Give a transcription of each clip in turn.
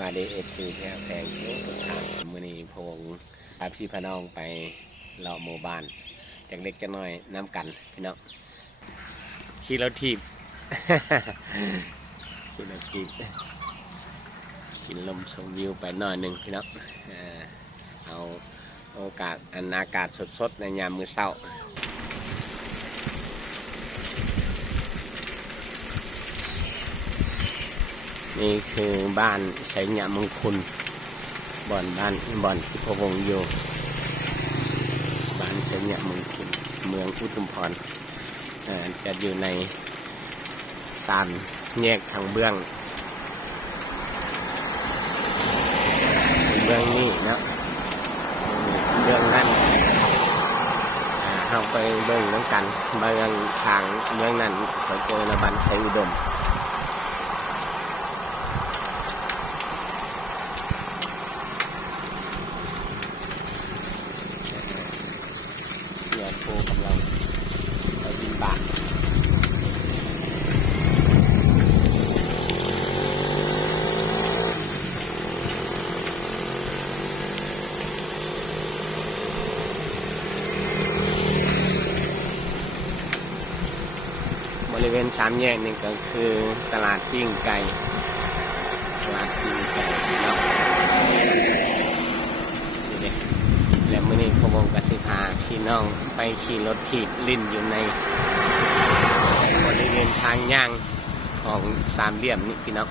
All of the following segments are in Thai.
มาเดเอฟซีที่แพงทุกทางมือนี้พงพาพี่พน้องไปเลาะหมู่บ้านจากเล็กจะน้อยน้ำกันพี่น้องขี่รถทีบขี่รถทีบกินลมชมวิวไปหน่อยหนึ่งพี่น้องเอ่อเอาโอกาสอันอากาศสดๆในยามมื้อเช้า นี่คือบ้านไสยามงคลบ่อนบ้านบ่อนที่พะวงอยู่บ้านไสยามงคลเมืองอุทุมพรจะอยู่ในซานแยกทางเบื้อง เบื้องนี้เนาะเบื้องนั้นเข้าไปเบื้องน้ำกันเบื้องทางเบื้องนั้นเขาเจอในบ้านไสอุดม เนี่ยโทรกำลังไปบินบาทบ ริเวณสามแยกนี่ก็คือตลาดปิ้งไก่ตลาดปิ้งไก่เนาะนี่เด็และมื่อนี้ขบวงกสิพาพี่น้องไปขี่รถถีบลิ่นอยู่ในบริเวณทางย่างของสามเหลี่ยมนี่พี่น้อง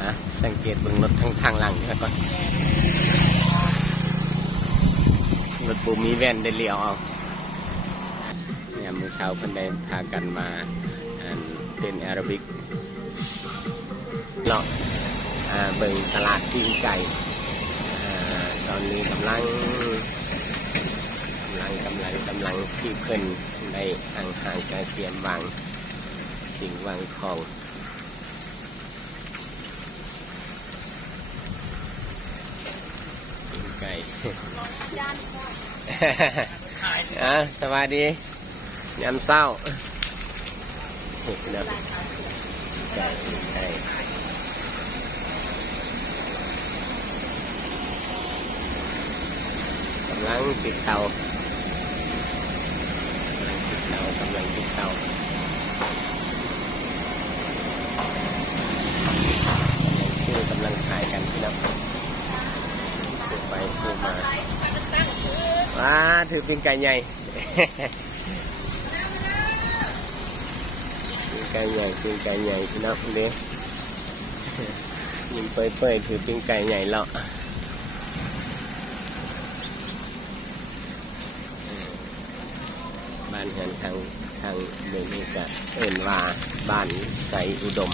นะสังเกตบื้องรถทั้งทางหลังแล้วก่อนรถปูมีแว่นได้เลี้ยวเอา เนี่ยมือเช้าเพิ่นได้พากันมาเต้นแอโรบิกเลาะอ่าเบิ่งตลาดปิ้งไก่ตอนนี้กำลังกำลังกำลังกำลังที่เพิ่นได้ห่างห่างการเตรียมวางสิ่งวางของกินไก่ อะสวัสดี ยามเศร้าเห็ดนะไก่ไก่กำลังติดเตากำลังติดเตากำลังติดเตาชื่อกำลังขายกันพี่น้องพูไปพูมาว้าถือเป็นไก่ใหญ่ เป็น ไก่ใหญ่เป็นไก่ใหญ่พี่น้องเด้ยิ้มเปื่อยๆถือเป็นไก่ใหญ่แล้วบ้านเฮือนทางทางเมืองนี้ก็เอินว่าบ้านใสอุดม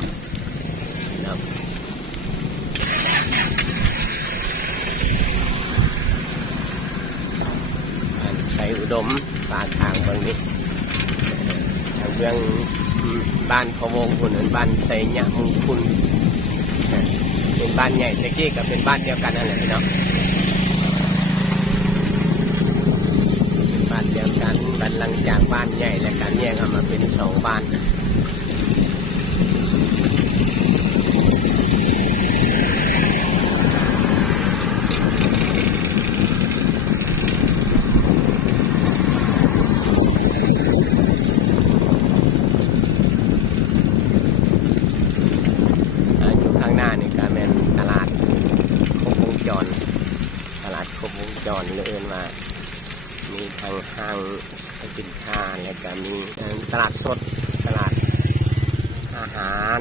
นะครับบ้านใสอุดมปากทางบางนี้ เรื่องบ้านพะวงคนอื่นบ้านไซยะมงคุณเป็นบ้านใหญ่ตะกี้กับเป็นบ้านเดียวกันนั่นแหละพี่น้องบ้านเดียวกันบ้านหลังจากบ้านใหญ่และการแยกออกมาเป็นสองบ้านอ่าอยู่ข้างหน้านี่ก็เป็นตลาดครบวงจร ตลาดครบวง จรเลยเอินว่ามีทางห้างสินค้าแล้วก็มีตลาดสดตลาดอาหาร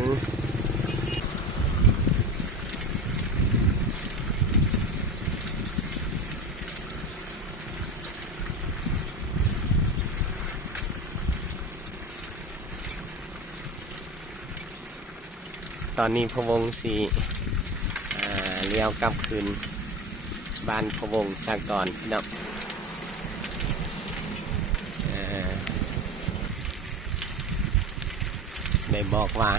ตอนนี้พะวงสีเลี้ยวกลับคืน บ้านพวงสากรพี่น้องได้บอกว่า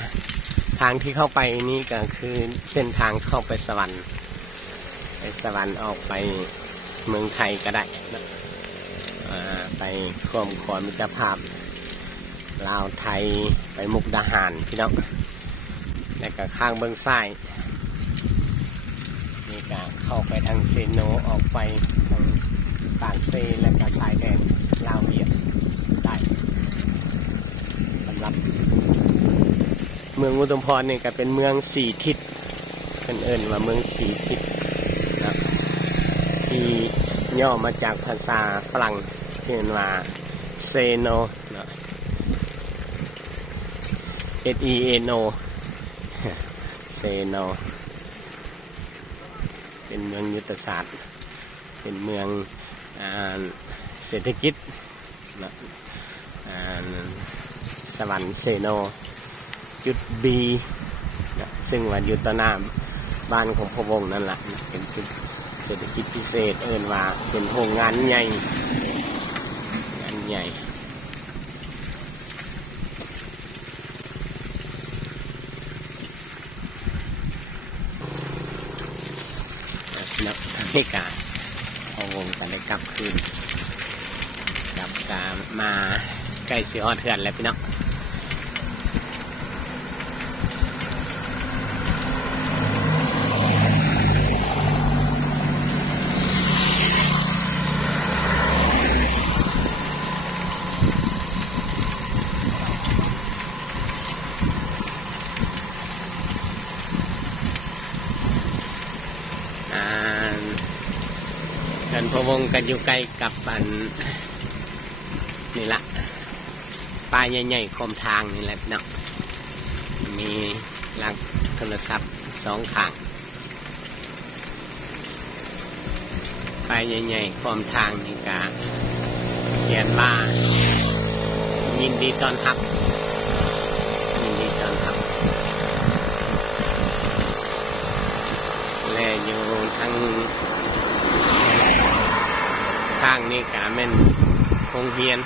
ทางที่เข้าไปนี่ก็คือเส้นทางเข้าไปสวรรค์ไปสวรรค์ออกไปเมืองไทยก็ได้นะไปควมความมิตรภาพลาวไทยไปมุกดาหารพี่น้องแล้วก็ข้างเบื้องซ้าย นี่ก็เข้าไปทางเซโนออกไปทางปากเซแล้วก็ชายแดนลาวเวียดได้สำหรับ เมืองอุดมพรนี่ก็เป็นเมืองสี่ทิศเป็นเอิญว่าเมืองสี่ทิศนะที่ย่อมาจากภาษาฝรั่งที่เรียกว่าเซโนเนาะ S E N O เซโน เป็นเมืองยุทธศาสตร์ เป็นเมืองอเศรษฐกิจนะสวรรค์เซโน จุดบีนะซึ่งว่าอยู่ต่อหน้าบ้านของพระวงศ์นั่นแหละนะเป็นจุดเศรษฐกิจพิเศษเอินว่าเป็นโรงงานใหญ่งานใหญ่ นักให้การพอวงกันได้กลับคืนกลับกามาใกล้สิฮอดเถื่อนแล้วพี่น้องอ่า เดินพวงกันอยู่ใกล้กับอันนี่ละป้ายใหญ่ๆคมทางนี่แหละพี่น้องมีหลักโทรศัพท์สองข้างป้ายใหญ่ๆคมทางนี่กาเขียนว่ายินดีต้อนรับยินดีต้อนรับและอยู่ทาง ข้างนี่กาเป็นโรงเรียน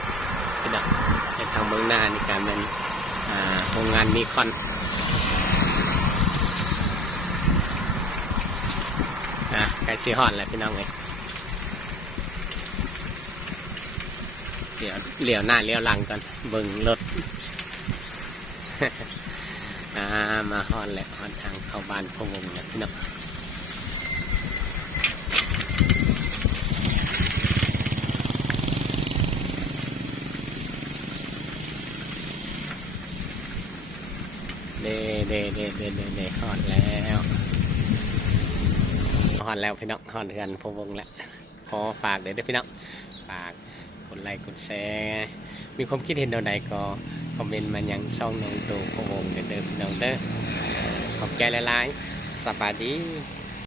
พี่น้องในทางเมืองหน้านี่กาเป็นอ่าโรงงานนิคอนอะใกล้ซีฮอนแล้วพี่น้องเลยเดี๋ยวเลียวหน้าเลี้ยวหลังก่อนเบิ่งรถอ่ามาฮอนแหล้วฮอนทางเข้าบ้านพะวงแล้วพี่น้อง เดเดเดเดเด้เด้ฮอดแล้วหอดแล้วพี่น้องหอดเดือนพวงแล้วขอฝากเด้อเด้อพี่น้องฝากกดไลค์กดแชร์มีความคิดเห็นใดๆก็คอมเมนต์มายังช่องน้องตูพวงเด้อเด้อพี่น้องเด้อขอบใจหลายๆสบายดี